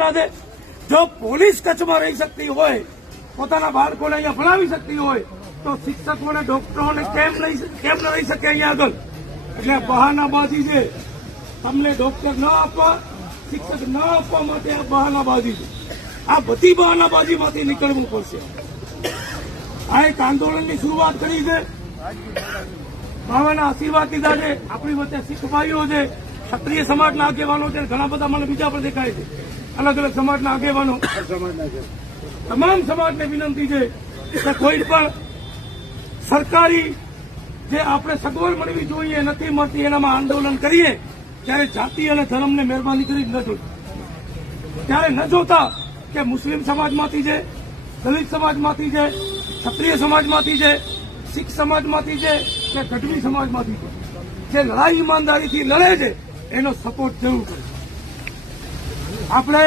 ખતરા છે। જો પોલીસ કચ્છમાં રહી શકતી હોય, પોતાના બાળકોને અહીંયા ભણાવી શકતી હોય, તો શિક્ષકોને ડોક્ટરોને કેમ ન રહી શકે અહીંયા આગળ? એટલે બહાનાબાજી છે। તમને ડોક્ટર ન આપવા, શિક્ષક ન આપવા માટે આ બહાનાબાજી છે। આ બધી બહાનાબાજીમાંથી નીકળવું પડશે। આ એક આંદોલનની શરૂઆત કરી છે, બાવાના આશીર્વાદ લીધા છે। આપણી વચ્ચે શીખ ભાઈઓ છે, ક્ષત્રિય સમાજના આગેવાનો છે, ઘણા બધા મને બીજા પણ દેખાય છે, અલગ અલગ સમાજના આગેવાનો। તમામ સમાજને વિનંતી છે કે કોઈ પણ સરકારી જે આપણે સગવડ મળવી જોઈએ નથી મળતી, એનામાં આંદોલન કરીએ ત્યારે જાતિ અને ધર્મને મહેરબાની કરી ન જોઈ, ત્યારે ન જોતા કે મુસ્લિમ સમાજમાંથી છે, દલિત સમાજમાંથી છે, ક્ષત્રિય સમાજમાંથી છે, શીખ સમાજમાંથી છે કે ગઢવી સમાજમાંથી છે, જે લડાઈ ઈમાનદારીથી લડે છે એનો સપોર્ટ જરૂર કરે। આપણે